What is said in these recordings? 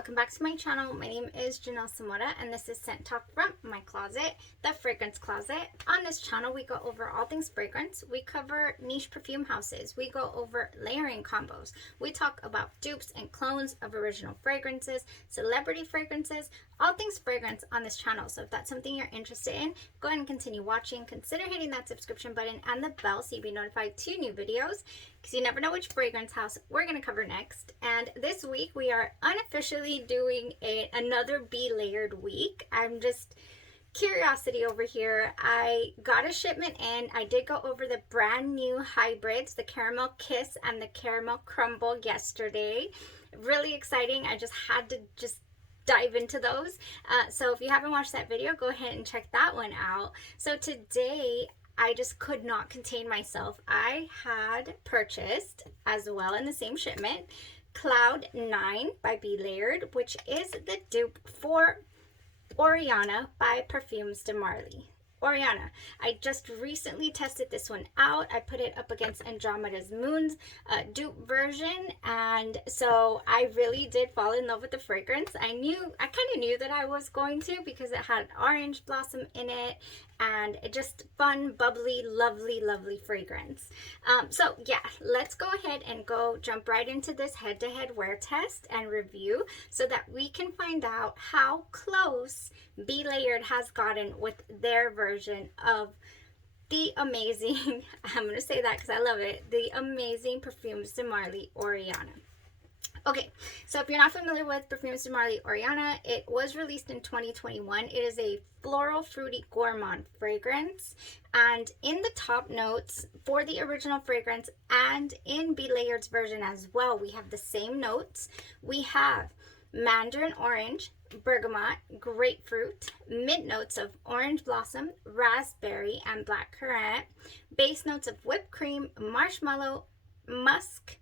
welcome back to my channel. My name is Janelle Samora and this is Scent Talk from my closet, the fragrance closet. On this channel we go over all things fragrance. We cover niche perfume houses. We go over layering combos. We talk about dupes and clones of original fragrances, celebrity fragrances, all things fragrance on this channel. So if that's something you're interested in, go ahead and continue watching. Consider hitting that subscription button and the bell so you'll be notified to new videos, because you never know which fragrance house we're going to cover next. And this week we are unofficially doing another Be Layered week. I'm just curiosity over here. I got a shipment in. I did go over the brand new hybrids, the Caramel Kiss and the Caramel Crumble yesterday. Really exciting. I just had to dive into those. So if you haven't watched that video, go ahead and check that one out. So today I just could not contain myself. I had purchased as well in the same shipment Cloud 9 by Be Layered, which is the dupe for Orianna by Parfums de Marly. Orianna. I just recently tested this one out. I put it up against Andromeda's Moon's dupe version, and so I really did fall in love with the fragrance. I kind of knew that I was going to, because it had orange blossom in it and just fun, bubbly, lovely fragrance. So yeah, let's go ahead and jump right into this head-to-head wear test and review so that we can find out how close Be Layered has gotten with their version of the amazing, I'm going to say that because I love it, the amazing Parfums de Marly Orianna. Okay, so if you're not familiar with Parfums de Marly Orianna, it was released in 2021. It is a floral fruity gourmand fragrance, and in the top notes for the original fragrance and in Be Layered's version as well, we have the same notes. We have mandarin orange, bergamot, grapefruit, mid notes of orange blossom, raspberry, and black currant, base notes of whipped cream, marshmallow, musk,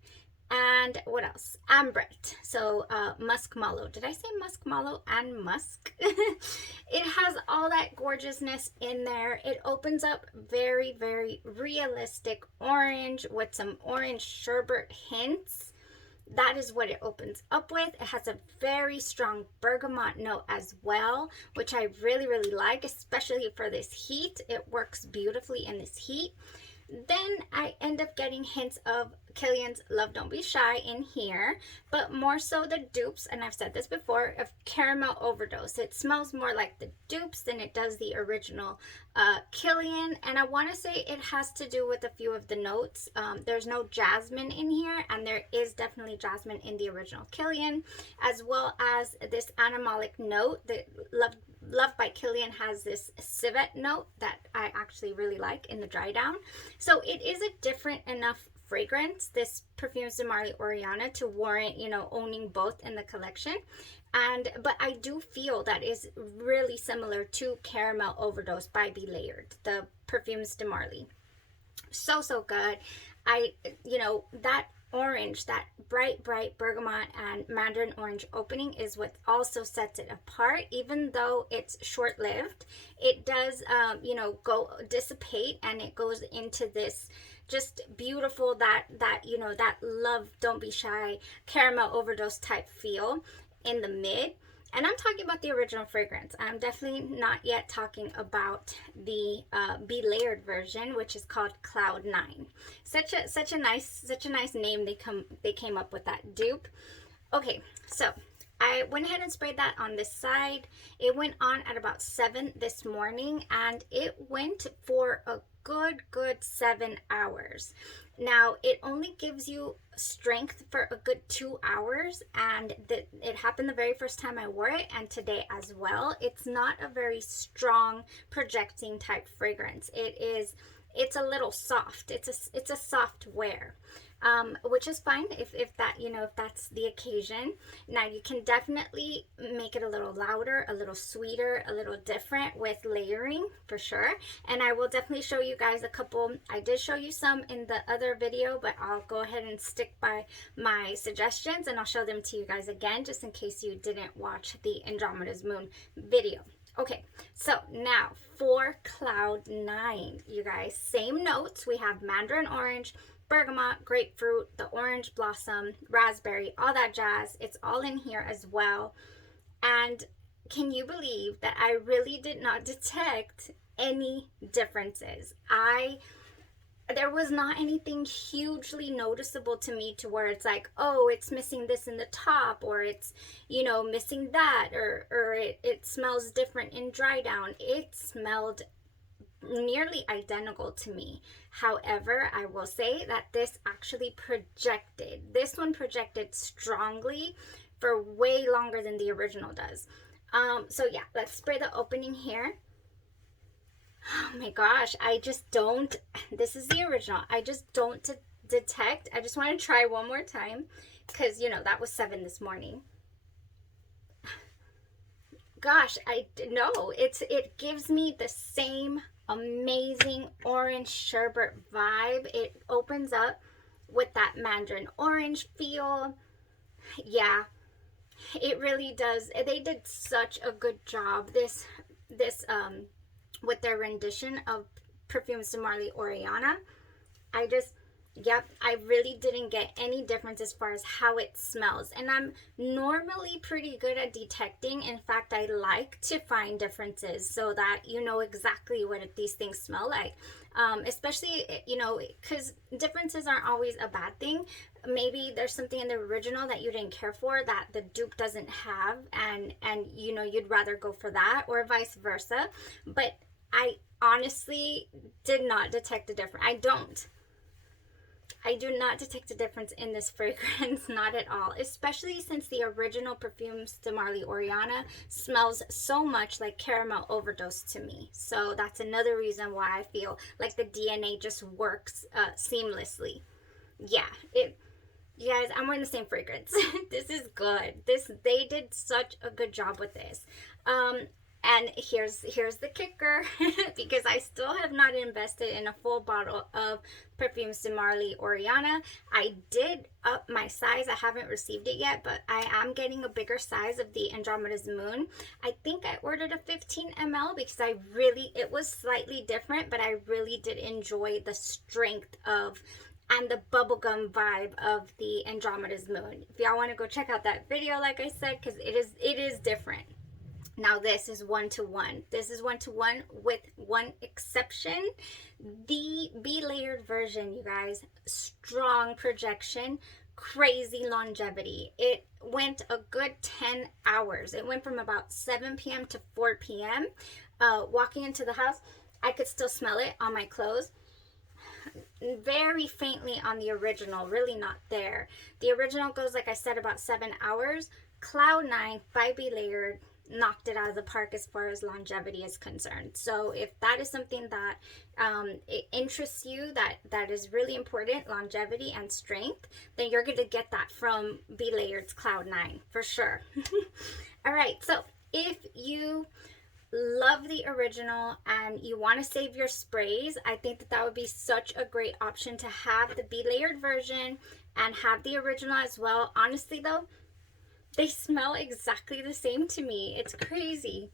and what else? Ambrette. So musk mallow. Did I say musk mallow and musk? It has all that gorgeousness in there. It opens up very realistic orange with some orange sherbet hints. That is what it opens up with. It has a very strong bergamot note as well, which I really like, especially for this heat. It works beautifully in this heat. Then I end up getting hints of Kilian's Love Don't Be Shy in here, but more so the dupes, and I've said this before, of Caramel Overdose. It smells more like the dupes than it does the original Kilian, and I want to say it has to do with a few of the notes. There's no jasmine in here, and there is definitely jasmine in the original Kilian, as well as this animalic note. The Love by Kilian has this civet note that I actually really like in the dry down. So it is a different enough fragrance, this Parfums de Marly Orianna, to warrant, owning both in the collection. But I do feel that is really similar to Caramel Overdose by Be Layered, the Parfums de Marly. So good. That orange, that bright bergamot and mandarin orange opening is what also sets it apart. Even though it's short-lived, it does go dissipate, and it goes into this just beautiful, that Love Don't Be Shy Caramel Overdose type feel in the mid. And I'm talking about the original fragrance. I'm definitely not yet talking about the Be Layered version, which is called Cloud 9. Such a nice name they came up with, that dupe. Okay, so I went ahead and sprayed that on this side. It went on at about 7 this morning, and it went for a good 7 hours. Now, it only gives you strength for a good 2 hours, and it happened the very first time I wore it, and today as well. It's not a very strong projecting type fragrance. It's a little soft. It's a soft wear. Which is fine if that's the occasion. Now, you can definitely make it a little louder, a little sweeter, a little different with layering for sure. And I will definitely show you guys a couple. I did show you some in the other video, but I'll go ahead and stick by my suggestions, and I'll show them to you guys again, just in case you didn't watch the Andromeda's Moon video. Okay, so now for Cloud 9, you guys, same notes. We have mandarin orange, bergamot, grapefruit, the orange blossom, raspberry, all that jazz. It's all in here as well. And can you believe that I really did not detect any differences? There was not anything hugely noticeable to me to where it's like, oh, it's missing this in the top, or it's, you know, missing that, or it smells different in dry down. It smelled nearly identical to me. However, I will say that this actually projected. This one projected strongly for way longer than the original does. So yeah, let's spray the opening here. Oh my gosh, I just don't, this is the original, I just don't detect. I just want to try one more time because, you know, that was 7 this morning. Gosh, I know it gives me the same amazing orange sherbet vibe. It opens up with that mandarin orange feel. Yeah, it really does. They did such a good job this with their rendition of Perfumes de Marly Oriana. I really didn't get any difference as far as how it smells. And I'm normally pretty good at detecting. In fact, I like to find differences so that you know exactly what these things smell like. Especially, you know, because differences aren't always a bad thing. Maybe there's something in the original that you didn't care for that the dupe doesn't have, and you know, you'd rather go for that, or vice versa. But I honestly did not detect a difference. I do not detect a difference in this fragrance, not at all, especially since the original Perfumes de Marly Oriana smells so much like caramel overdose to me. So that's another reason why I feel like the DNA just works seamlessly. Yeah, you guys, I'm wearing the same fragrance. This is good. They did such a good job with this. And here's the kicker, because I still have not invested in a full bottle of Perfumes de Marly Oriana. I did up my size. I haven't received it yet, but I am getting a bigger size of the Andromeda's Moon. I think I ordered a 15 ml because it was slightly different, but I really did enjoy the strength of and the bubblegum vibe of the Andromeda's Moon. If y'all want to go check out that video, like I said, because it is different. Now this is 1-to-1. This is 1-to-1 with one exception. The B-layered version, you guys, strong projection, crazy longevity. It went a good 10 hours. It went from about 7 p.m. to 4 p.m. Walking into the house, I could still smell it on my clothes. Very faintly on the original, really not there. The original goes, like I said, about 7 hours. Cloud 9 by B-layered knocked it out of the park as far as longevity is concerned. So if that is something that it interests you, that is really important, longevity and strength, then you're going to get that from B-Layer's Cloud 9 for sure. All right, so if you love the original and you want to save your sprays, I think that would be such a great option to have the B-Layered version and have the original as well. Honestly though, they smell exactly the same to me. It's crazy.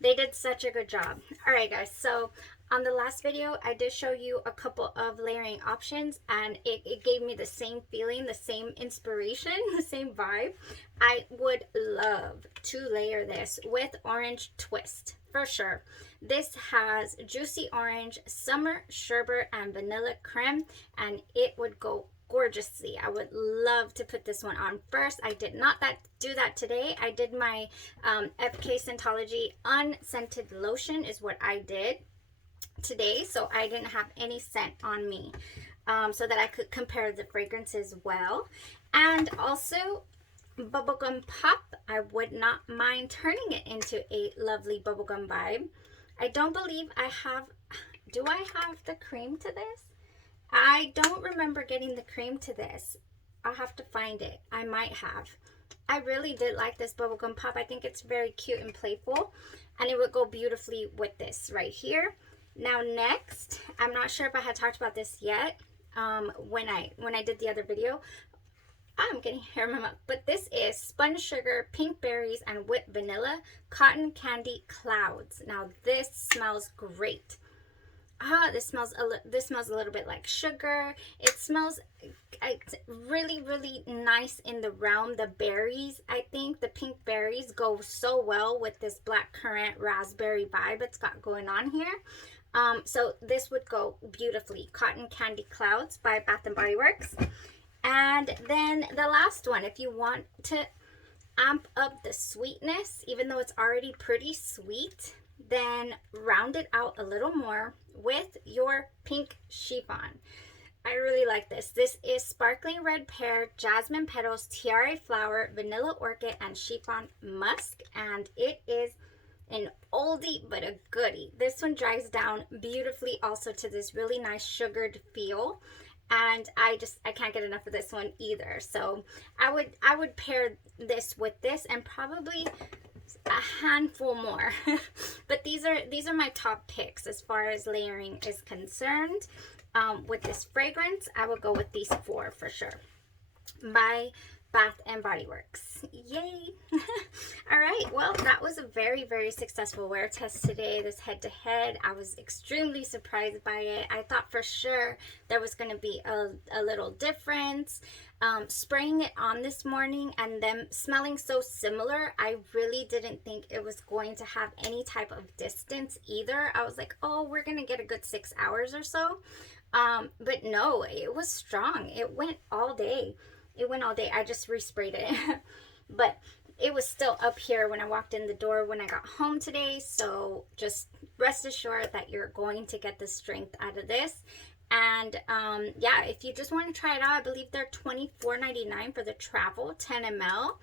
They did such a good job. All right, guys. So on the last video, I did show you a couple of layering options, and it gave me the same feeling, the same inspiration, the same vibe. I would love to layer this with Orange Twist for sure. This has juicy orange, summer sherbet, and vanilla creme, and it would go gorgeously. I would love to put this one on first. I did not do that today. I did my FK Scent-Ology unscented lotion is what I did today, so I didn't have any scent on me, so that I could compare the fragrances well. And also bubblegum pop, I would not mind turning it into a lovely bubblegum vibe. I don't believe I have, do I have the cream to this? I don't remember getting the cream to this. I'll have to find it. I might have. I really did like this bubblegum pop. I think it's very cute and playful, and it would go beautifully with this right here. Now next, I'm not sure if I had talked about this yet when I did the other video. I'm getting hair in my mouth, but this is Spun Sugar, Pink Berries, and Whipped Vanilla Cotton Candy Clouds. Now this smells great. this smells a little bit like sugar. It smells really, really nice in the realm. The berries, I think the pink berries go so well with this black currant raspberry vibe it's got going on here. So this would go beautifully. Cotton Candy Clouds by Bath and Body Works. And then the last one, if you want to amp up the sweetness, even though it's already pretty sweet, then round it out a little more with your pink chiffon. I really like this. This is Sparkling Red Pear, Jasmine Petals, Tiare Flower, Vanilla Orchid, and Chiffon Musk. And it is an oldie but a goodie. This one dries down beautifully also to this really nice sugared feel. And I can't get enough of this one either. So I would pair this with this and probably a handful more. But these are my top picks as far as layering is concerned. With this fragrance, I would go with these 4 for sure by Bath and Body Works. Yay! All right, well, that was a very, very successful wear test today, this head-to-head. I was extremely surprised by it. I thought for sure there was going to be a little difference. Spraying it on this morning and them smelling so similar, I really didn't think it was going to have any type of distance either. I was like, oh, we're going to get a good 6 hours or so. But no, it was strong. It went all day. It went all day. I just resprayed it. But it was still up here when I walked in the door when I got home today. So just rest assured that you're going to get the strength out of this. And yeah, if you just want to try it out, I believe they're $24.99 for the travel 10 ml.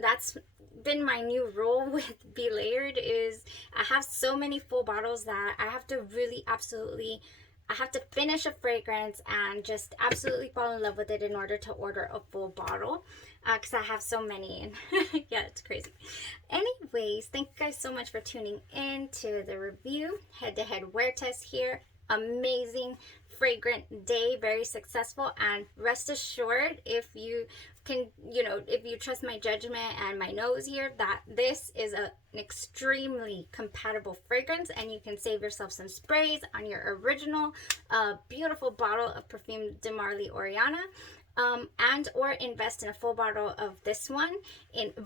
That's been my new rule with Be Layered is I have so many full bottles that I have to really I have to finish a fragrance and just absolutely fall in love with it in order to order a full bottle, because I have so many, and yeah, it's crazy. Anyways, thank you guys so much for tuning in to the review, head-to-head wear test here. Amazing fragrant day, very successful, and rest assured, if you can, if you trust my judgment and my nose here, that this is an extremely compatible fragrance, and you can save yourself some sprays on your original beautiful bottle of Perfume de Marly Oriana, and or invest in a full bottle of this one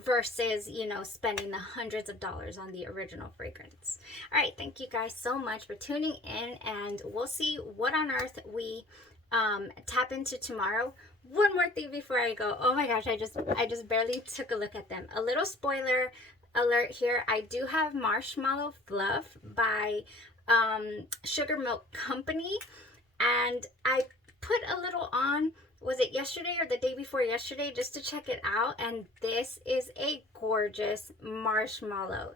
versus spending the hundreds of dollars on the original fragrance. All right, thank you guys so much for tuning in, and we'll see what on earth we tap into tomorrow. One more thing before I go. Oh my gosh, I just barely took a look at them. A little spoiler alert here. I do have Marshmallow Fluff by Sugar Milk Company, and I put a little on, was it yesterday or the day before yesterday, just to check it out, and this is a gorgeous marshmallow.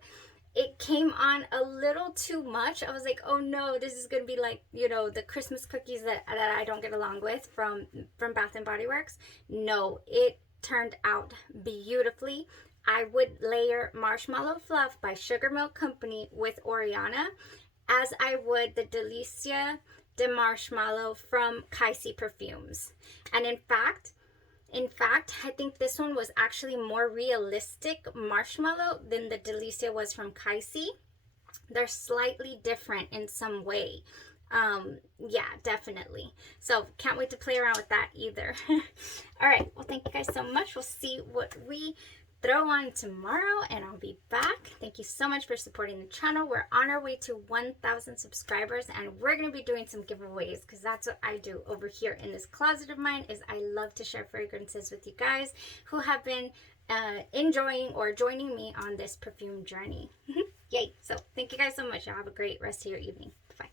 It came on a little too much. I was like, oh no, this is gonna be like, the Christmas cookies that I don't get along with from Bath and Body Works. No, it turned out beautifully. I would layer Marshmallow Fluff by Sugar Milk Company with Orianna, as I would the Delicia de Marshmallow from Kaisi Perfumes. And in fact, I think this one was actually more realistic marshmallow than the Delicia was from Kaisi. They're slightly different in some way. Yeah, definitely. So can't wait to play around with that either. All right, well, thank you guys so much. We'll see what we throw on tomorrow, and I'll be back. Thank you so much for supporting the channel. We're on our way to 1,000 subscribers, and we're going to be doing some giveaways, because that's what I do over here in this closet of mine. Is I love to share fragrances with you guys who have been enjoying or joining me on this perfume journey. Yay. So thank you guys so much. Y'all have a great rest of your evening. Bye.